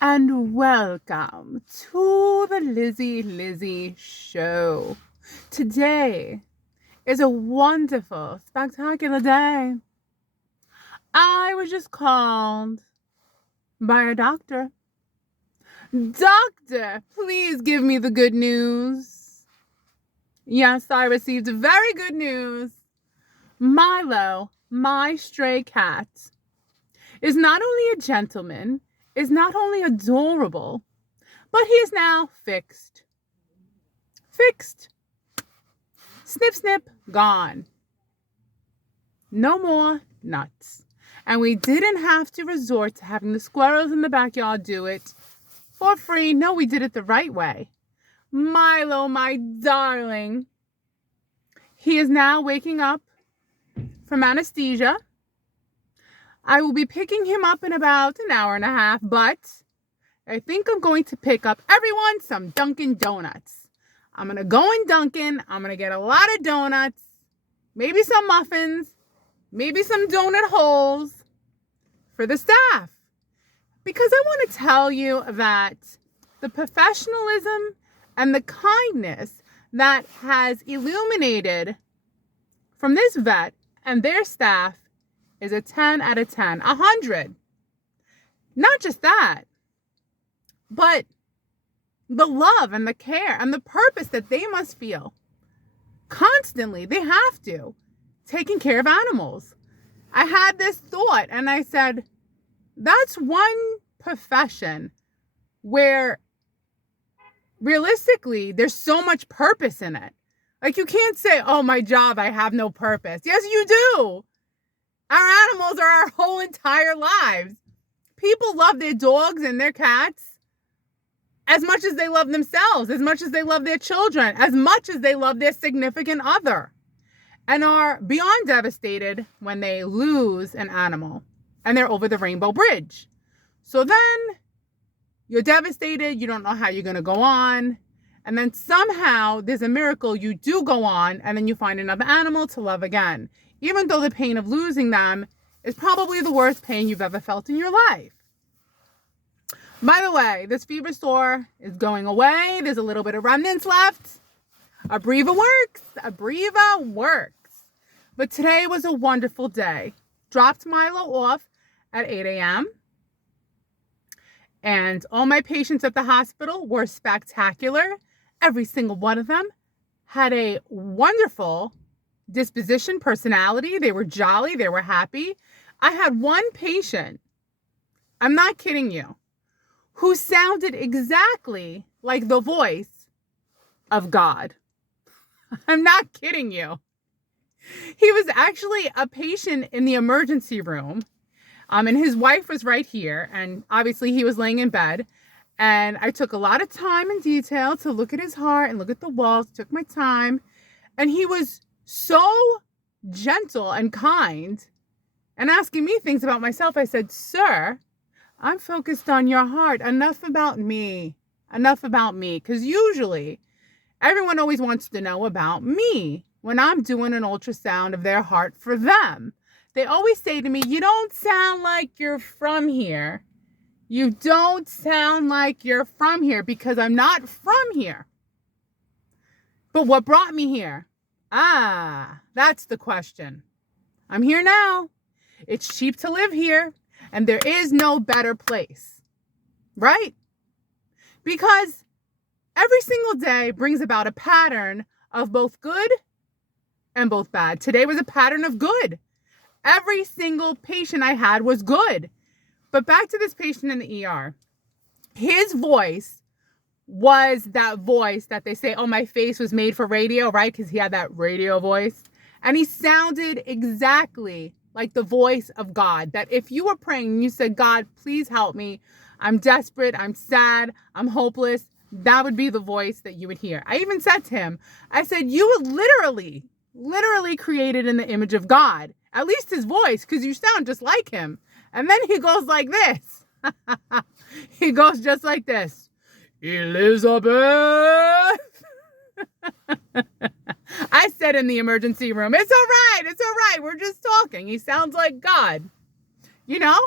and welcome to the Lizzie Show. Today is a wonderful, spectacular day. I was just called by a doctor. Doctor, please give me the good news. Yes, I received very good news. Milo, my stray cat, is not only a gentleman, is not only adorable, but he is now fixed. Fixed. Snip, snip, gone. No more nuts. And we didn't have to resort to having the squirrels in the backyard do it for free. No, we did it the right way. Milo, my darling, he is now waking up from anesthesia. I will be picking him up in about an hour and a half, but I think I'm going to pick up everyone some Dunkin' Donuts. I'm going to go in Dunkin'. I'm going to get a lot of donuts, maybe some muffins, maybe some donut holes for the staff. Because I want to tell you that the professionalism and the kindness that has illuminated from this vet and their staff is a 10 out of 10, 100. Not just that, but the love and the care and the purpose that they must feel constantly. They have to, taking care of animals. I had this thought and I said, that's one profession where realistically there's so much purpose in it. Like, you can't say, oh, my job, I have no purpose. Yes, you do. Our animals are our whole entire lives. People love their dogs and their cats as much as they love themselves, as much as they love their children, as much as they love their significant other, and are beyond devastated when they lose an animal and they're over the rainbow bridge. So then you're devastated. You don't know how you're going to go on. And then somehow there's a miracle. You do go on, and then you find another animal to love again, even though the pain of losing them is probably the worst pain you've ever felt in your life. By the way, this fever sore is going away. There's a little bit of remnants left. Abreva works. Abreva works. But today was a wonderful day. Dropped Milo off at 8 a.m. And all my patients at the hospital were spectacular. Every single one of them had a wonderful disposition, personality. They were jolly. They were happy. I had one patient, I'm not kidding you, who sounded exactly like the voice of God. I'm not kidding you. He was actually a patient in the emergency room. And his wife was right here. And obviously he was laying in bed. And I took a lot of time and detail to look at his heart and look at the walls. Took my time. And he was so gentle and kind and asking me things about myself. I said, sir, I'm focused on your heart. Enough about me. Enough about me. Because usually everyone always wants to know about me when I'm doing an ultrasound of their heart for them. They always say to me, you don't sound like you're from here. You don't sound like you're from here, because I'm not from here. But what brought me here? That's the question. I'm here now. It's cheap to live here, and there is no better place, right? Because every single day brings about a pattern of both good and both bad. Today was a pattern of good. Every single patient I had was good. But back to this patient in the ER. His voice was that voice that they say, oh, my face was made for radio, right? Because he had that radio voice. And he sounded exactly like the voice of God. That if you were praying and you said, God, please help me. I'm desperate. I'm sad. I'm hopeless. That would be the voice that you would hear. I even said to him, I said, you were literally created in the image of God. At least his voice, because you sound just like him. And then he goes like this. He goes just like this. Elizabeth. I said in the emergency room, it's all right. We're just talking. He sounds like God, you know?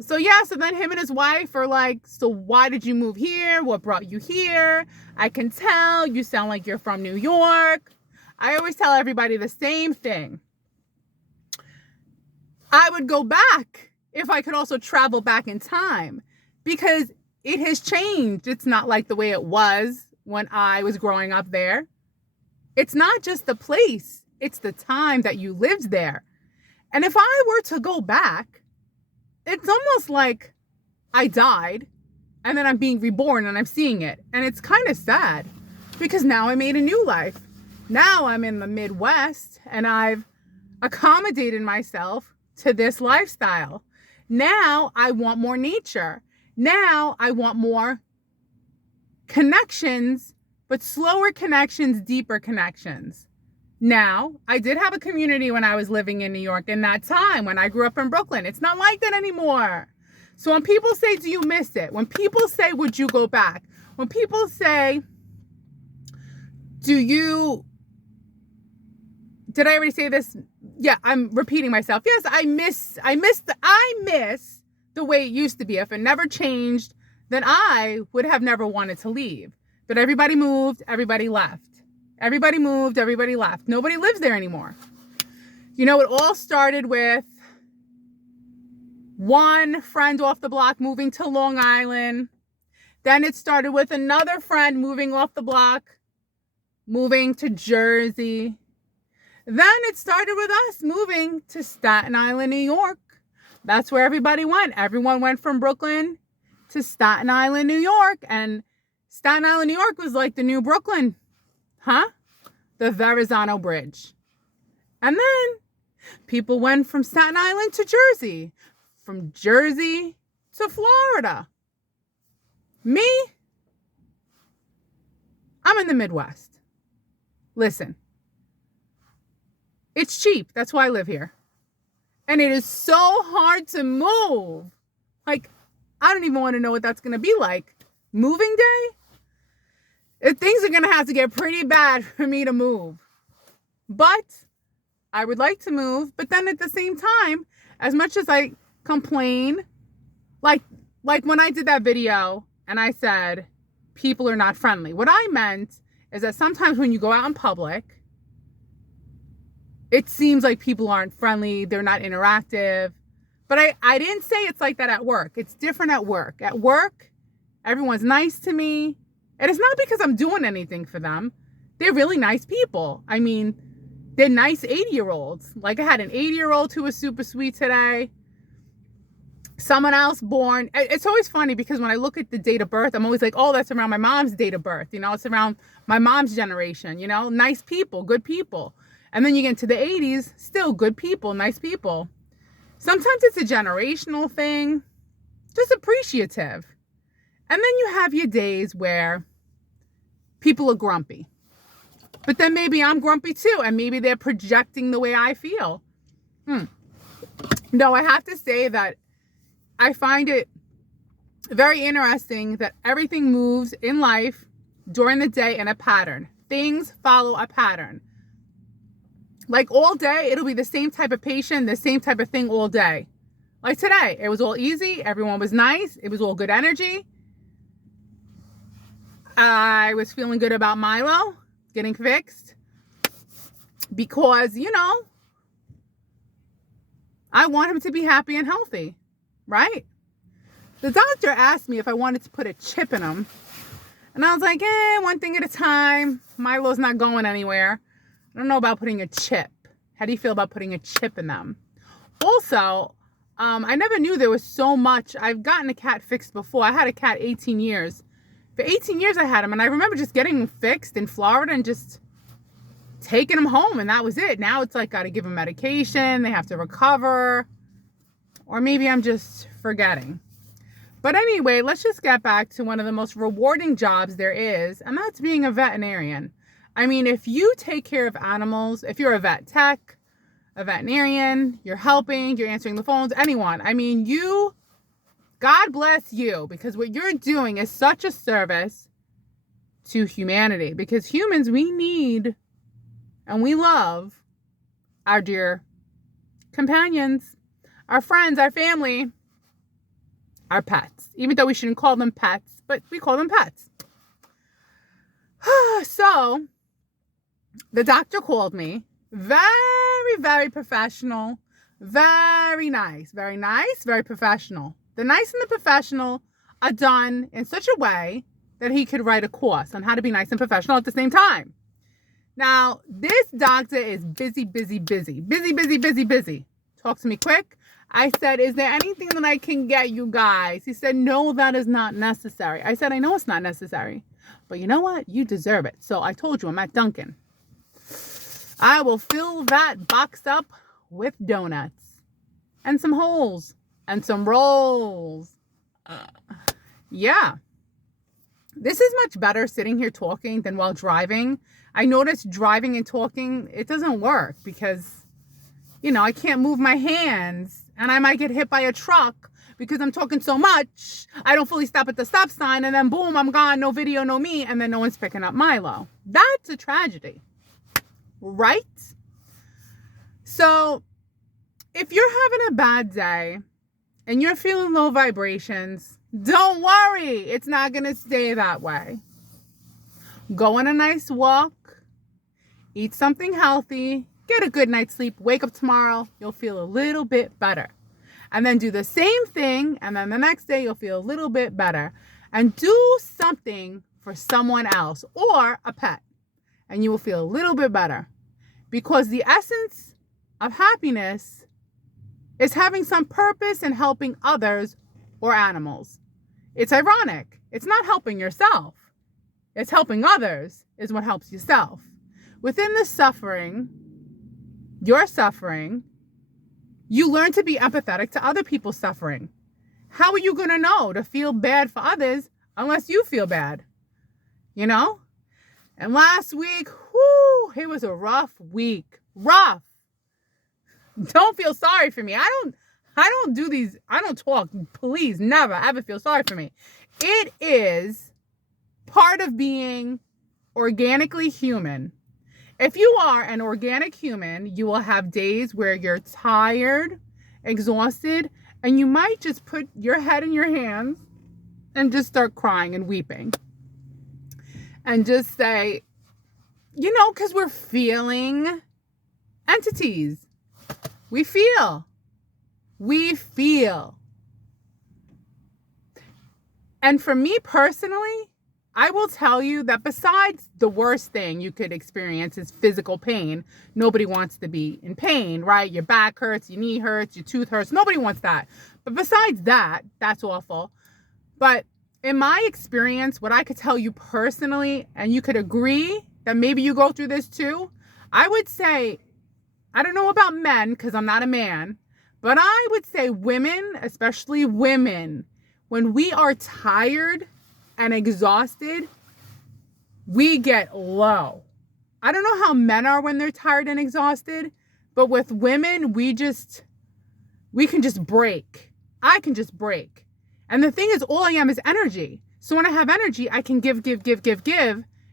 So yeah, so then him and his wife are like, so why did you move here? What brought you here? I can tell you sound like you're from New York. I always tell everybody the same thing. I would go back if I could also travel back in time, because it has changed. It's not like the way it was when I was growing up there. It's not just the place, it's the time that you lived there. And if I were to go back, it's almost like I died and then I'm being reborn and I'm seeing it. And it's kind of sad because now I made a new life. Now I'm in the Midwest and I've accommodated myself to this lifestyle. Now I want more nature. Now I want more connections, but slower connections, deeper connections. Now, I did have a community when I was living in New York in that time when I grew up in Brooklyn. It's not like that anymore. So when people say, do you miss it? When people say, would you go back? When people say, did I already say this? Yeah, I'm repeating myself. Yes, I miss the way it used to be. If it never changed, then I would have never wanted to leave. But everybody moved, everybody left. Everybody moved, everybody left. Nobody lives there anymore. You know, it all started with one friend off the block moving to Long Island. Then it started with another friend moving off the block, moving to Jersey. Then it started with us moving to Staten Island, New York. That's where everybody went. Everyone went from Brooklyn to Staten Island, New York. And Staten Island, New York was like the new Brooklyn. The Verrazano Bridge. And then people went from Staten Island to Jersey, from Jersey to Florida. Me, I'm in the Midwest. Listen, it's cheap. That's why I live here. And it is so hard to move. Like, I don't even want to know what that's going to be like. Moving day? Things are going to have to get pretty bad for me to move. But I would like to move. But then at the same time, as much as I complain, like when I did that video and I said, people are not friendly. What I meant is that sometimes when you go out in public, it seems like people aren't friendly. They're not interactive. But I didn't say it's like that at work. It's different at work. At work, everyone's nice to me. And it's not because I'm doing anything for them. They're really nice people. I mean, they're nice 80-year-olds. Like I had an 80-year-old who was super sweet today. Someone else born. It's always funny because when I look at the date of birth, I'm always like, oh, that's around my mom's date of birth. You know, it's around my mom's generation, you know, nice people, good people. And then you get into the 80s, still good people, nice people. Sometimes it's a generational thing, just appreciative. And then you have your days where people are grumpy. But then maybe I'm grumpy too, and maybe they're projecting the way I feel. No, I have to say that I find it very interesting that everything moves in life during the day in a pattern. Things follow a pattern. Like all day, it'll be the same type of patient, the same type of thing all day. Like today, it was all easy. Everyone was nice. It was all good energy. I was feeling good about Milo getting fixed because, you know, I want him to be happy and healthy, right? The doctor asked me if I wanted to put a chip in him. And I was like, one thing at a time. Milo's not going anywhere. I don't know about putting a chip. How do you feel about putting a chip in them? Also, I never knew there was so much. I've gotten a cat fixed before. I had a cat 18 years. For 18 years I had him, and I remember just getting him fixed in Florida and just taking him home, and that was it. Now it's like got to give him medication. They have to recover. Or maybe I'm just forgetting. But anyway, let's just get back to one of the most rewarding jobs there is, and that's being a veterinarian. I mean, if you take care of animals, if you're a vet tech, a veterinarian, you're helping, you're answering the phones, anyone. I mean, God bless you, because what you're doing is such a service to humanity. Because humans, we need and we love our dear companions, our friends, our family. our pets, even though we shouldn't call them pets, but we call them pets. So the doctor called me, very, very professional, very nice, very professional. The nice and the professional are done in such a way that he could write a course on how to be nice and professional at the same time. Now, this doctor is busy. Talk to me quick. I said, is there anything that I can get you guys? He said, no, that is not necessary. I said, I know it's not necessary, but you know what? You deserve it. So I told you I'm at Dunkin'. I will fill that box up with donuts and some holes and some rolls. Yeah. This is much better sitting here talking than while driving. I noticed driving and talking, it doesn't work because, I can't move my hands and I might get hit by a truck because I'm talking so much. I don't fully stop at the stop sign and then boom, I'm gone. No video, no me. And then no one's picking up Milo. That's a tragedy, right? So if you're having a bad day and you're feeling low vibrations, don't worry. It's not going to stay that way. Go on a nice walk, eat something healthy, get a good night's sleep, wake up tomorrow, you'll feel a little bit better. And then do the same thing, and then the next day you'll feel a little bit better. And do something for someone else or a pet, and you will feel a little bit better. Because the essence of happiness is having some purpose in helping others or animals. It's ironic. It's not helping yourself. It's helping others is what helps yourself. Within the suffering, your suffering, you learn to be empathetic to other people's suffering. How are you going to know to feel bad for others unless you feel bad? And last week, it was a rough week. Rough. Don't feel sorry for me. I don't do these. I don't talk. Please never, ever feel sorry for me. It is part of being organically human. If you are an organic human, you will have days where you're tired, exhausted, and you might just put your head in your hands and just start crying and weeping. And just say, because we're feeling entities. We feel. And for me personally, I will tell you that besides the worst thing you could experience is physical pain. Nobody wants to be in pain, right? Your back hurts, your knee hurts, your tooth hurts. Nobody wants that. But besides that, that's awful. But in my experience, what I could tell you personally, and you could agree that maybe you go through this too, I would say, I don't know about men because I'm not a man, but I would say women, especially women, when we are tired and exhausted, we get low. I don't know how men are when they're tired and exhausted, but with women, we can just break. I can just break. And the thing is, all I am is energy. So when I have energy, I can give.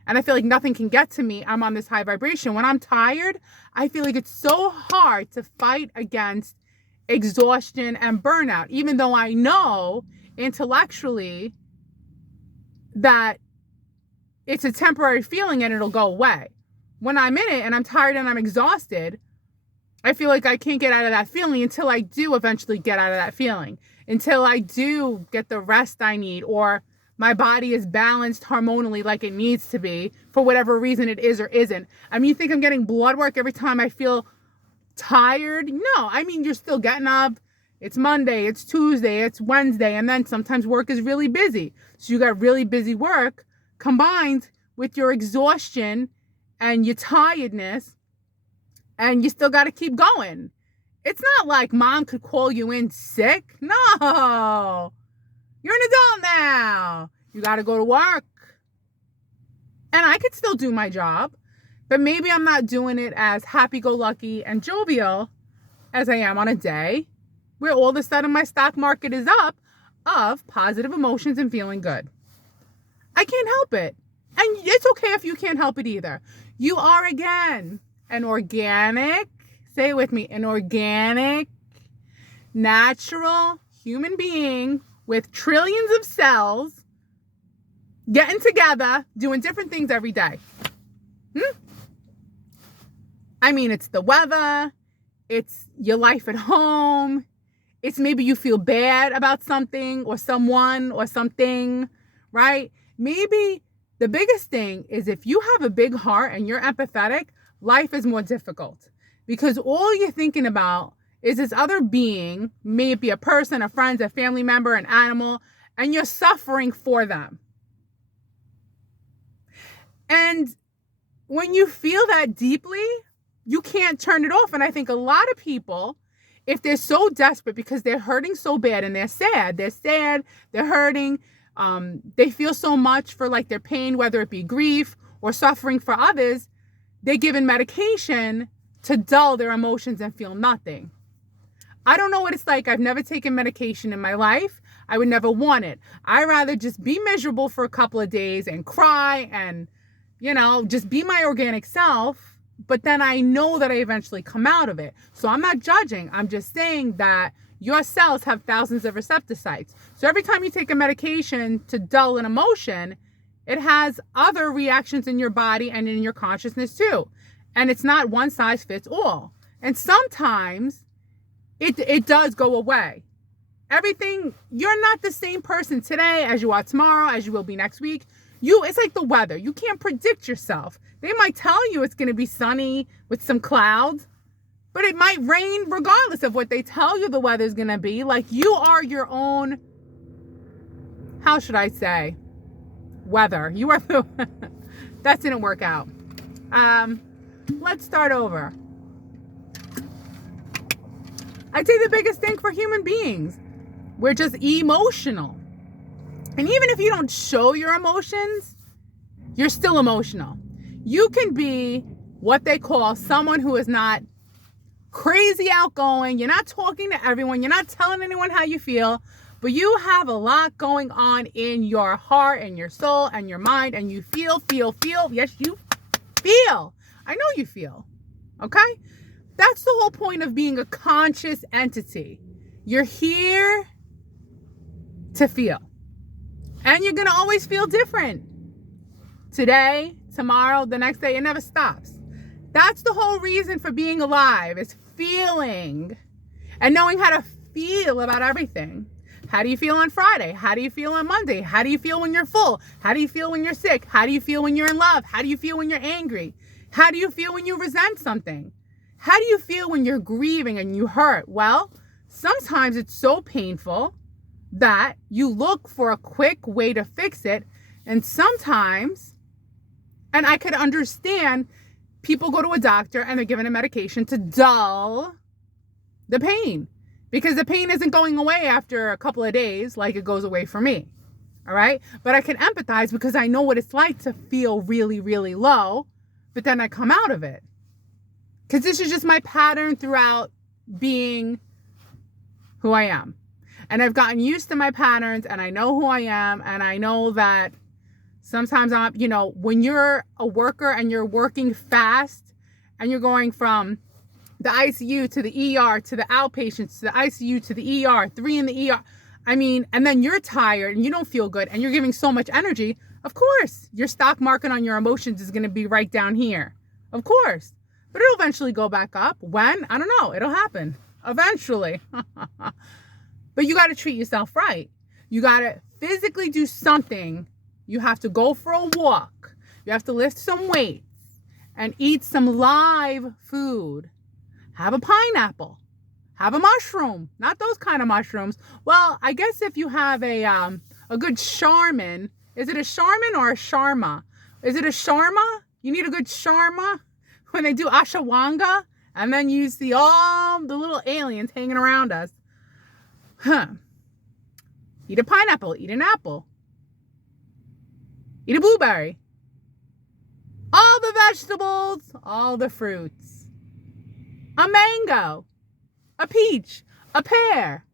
And I feel like nothing can get to me. I'm on this high vibration. When I'm tired, I feel like it's so hard to fight against exhaustion and burnout, even though I know intellectually that it's a temporary feeling and it'll go away. When I'm in it and I'm tired and I'm exhausted, I feel like I can't get out of that feeling until I do eventually get out of that feeling, until I do get the rest I need, or my body is balanced hormonally like it needs to be for whatever reason it is or isn't. I mean, you think I'm getting blood work every time I feel tired? No, I mean, you're still getting up. It's Monday, it's Tuesday, it's Wednesday, and then sometimes work is really busy. So you got really busy work combined with your exhaustion and your tiredness, and you still got to keep going. It's not like mom could call you in sick. No. You're an adult now. You got to go to work. And I could still do my job, but maybe I'm not doing it as happy-go-lucky and jovial as I am on a day where all of a sudden my stock market is up of positive emotions and feeling good. I can't help it. And it's okay if you can't help it either. You are, again, an organic, say it with me, an organic, natural human being with trillions of cells getting together, doing different things every day. I mean, it's the weather, it's your life at home, it's maybe you feel bad about something or someone or something, right? Maybe the biggest thing is if you have a big heart and you're empathetic, life is more difficult because all you're thinking about is this other being, may it be a person, a friend, a family member, an animal, and you're suffering for them. And when you feel that deeply, you can't turn it off. And I think a lot of people, if they're so desperate because they're hurting so bad and they're sad, they're hurting, they feel so much for like their pain, whether it be grief or suffering for others, they're given medication to dull their emotions and feel nothing. I don't know what it's like. I've never taken medication in my life. I would never want it. I'd rather just be miserable for a couple of days and cry and, just be my organic self. But then I know that I eventually come out of it. So I'm not judging. I'm just saying that your cells have thousands of receptor sites. So every time you take a medication to dull an emotion, it has other reactions in your body and in your consciousness too. And it's not one size fits all. And sometimes it does go away. Everything, you're not the same person today as you are tomorrow, as you will be next week. It's like the weather. You can't predict yourself. They might tell you it's going to be sunny with some clouds, but it might rain regardless of what they tell you the weather's going to be. Like you are your own, how should I say, weather. You are the, that didn't work out. Let's start over. I'd say the biggest thing for human beings, we're just emotional. And even if you don't show your emotions, you're still emotional. You can be what they call someone who is not crazy outgoing. You're not talking to everyone. You're not telling anyone how you feel, but you have a lot going on in your heart and your soul and your mind, and you feel. Yes, you feel. I know you feel. Okay? That's the whole point of being a conscious entity. You're here to feel. And you're going to always feel different. Today, tomorrow, the next day, it never stops. That's the whole reason for being alive, is feeling and knowing how to feel about everything. How do you feel on Friday? How do you feel on Monday? How do you feel when you're full? How do you feel when you're sick? How do you feel when you're in love? How do you feel when you're angry? How do you feel when you resent something? How do you feel when you're grieving and you hurt? Well, sometimes it's so painful that you look for a quick way to fix it. And sometimes, and I could understand, people go to a doctor and they're given a medication to dull the pain because the pain isn't going away after a couple of days like it goes away for me. All right. But I can empathize because I know what it's like to feel really, really low, but then I come out of it. Because this is just my pattern throughout being who I am. And I've gotten used to my patterns and I know who I am. And I know that sometimes when you're a worker and you're working fast and you're going from the ICU to the ER to the outpatients to the ICU to the ER, 3 in the ER. And then you're tired and you don't feel good and you're giving so much energy. Of course, your stock market on your emotions is going to be right down here. Of course. But it'll eventually go back up. When? I don't know. It'll happen. Eventually. But you got to treat yourself right. You got to physically do something. You have to go for a walk. You have to lift some weights and eat some live food. Have a pineapple. Have a mushroom. Not those kind of mushrooms. Well, I guess if you have a good Charmin, is it a Charmin or a Sharma? Is it a Sharma? You need a good Sharma when they do ashwagandha, and then you see all the little aliens hanging around us. Eat a pineapple. Eat an apple. Eat a blueberry. All the vegetables, all the fruits. A mango. A peach. A pear.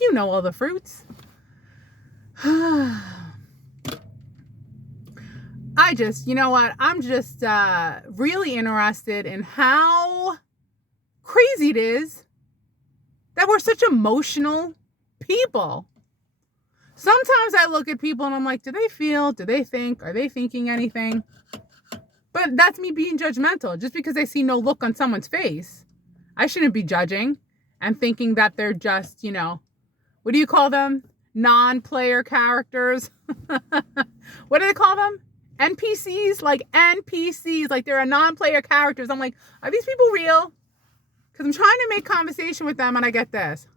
You know all the fruits. You know what? I'm just really interested in how crazy it is that we're such emotional people. Sometimes I look at people and I'm like, do they feel? Do they think? Are they thinking anything? But that's me being judgmental. Just because I see no look on someone's face, I shouldn't be judging and thinking that they're just, what do you call them? Non-player characters. What do they call them? NPCs? Like NPCs. Like they're a non-player characters. I'm like, are these people real? Because I'm trying to make conversation with them and I get this.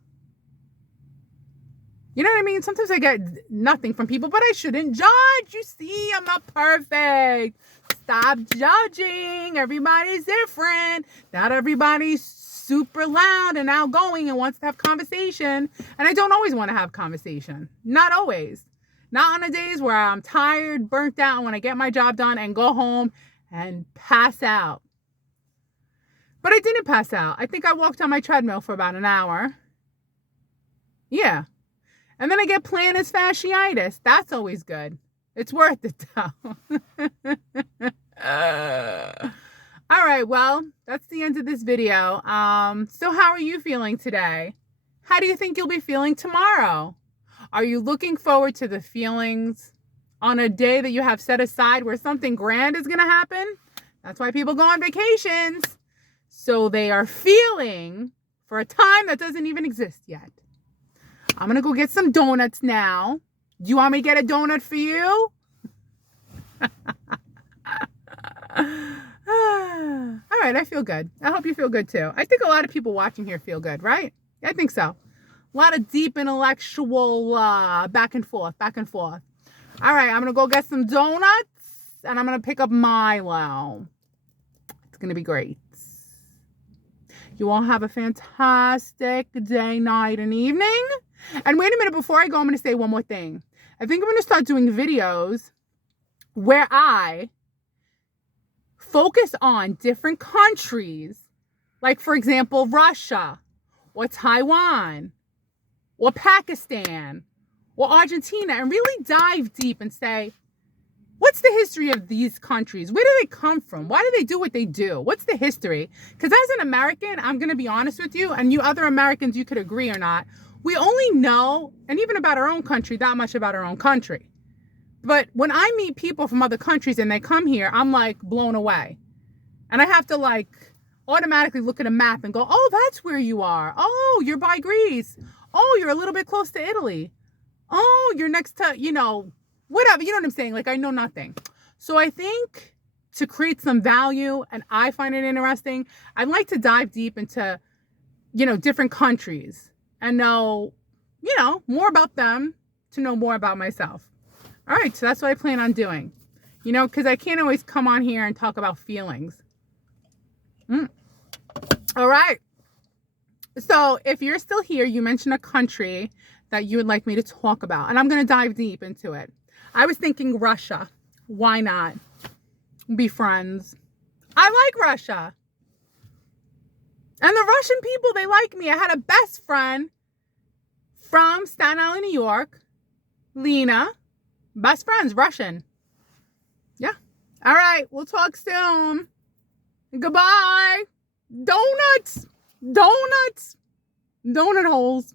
You know what I mean? Sometimes I get nothing from people, but I shouldn't judge. You see, I'm not perfect. Stop judging. Everybody's different. Not everybody's super loud and outgoing and wants to have conversation. And I don't always want to have conversation. Not always. Not on the days where I'm tired, burnt out, and want to get my job done and go home and pass out. But I didn't pass out. I think I walked on my treadmill for about an hour. Yeah. And then I get plantar fasciitis. That's always good. It's worth it, though. All right, well, that's the end of this video. So how are you feeling today? How do you think you'll be feeling tomorrow? Are you looking forward to the feelings on a day that you have set aside where something grand is going to happen? That's why people go on vacations. So they are feeling for a time that doesn't even exist yet. I'm going to go get some donuts now. Do you want me to get a donut for you? All right, I feel good. I hope you feel good too. I think a lot of people watching here feel good, right? I think so. A lot of deep intellectual back and forth. All right, I'm going to go get some donuts and I'm going to pick up Milo. It's going to be great. You all have a fantastic day, night, and evening. And wait a minute, before I go, I'm going to say one more thing. I think I'm going to start doing videos where I focus on different countries, like, for example, Russia or Taiwan or Pakistan or Argentina, and really dive deep and say, what's the history of these countries? Where do they come from? Why do they do what they do? What's the history? Because as an American, I'm going to be honest with you, and you other Americans, you could agree or not, we only know, and even about our own country, that much about our own country. But when I meet people from other countries and they come here, I'm like blown away. And I have to like automatically look at a map and go, oh, that's where you are. Oh, you're by Greece. Oh, you're a little bit close to Italy. Oh, you're next to, whatever. You know what I'm saying? Like I know nothing. So I think to create some value, and I find it interesting, I'd like to dive deep into, different countries and know, more about them to know more about myself. All right, so that's what I plan on doing, because I can't always come on here and talk about feelings. All right. So if you're still here, you mentioned a country that you would like me to talk about, and I'm going to dive deep into it. I was thinking Russia. Why not? Be friends. I like Russia. And the Russian people, they like me. I had a best friend from Staten Island, New York, Lena. Best friends, Russian. Yeah. All right. We'll talk soon. Goodbye. Donuts. Donut holes.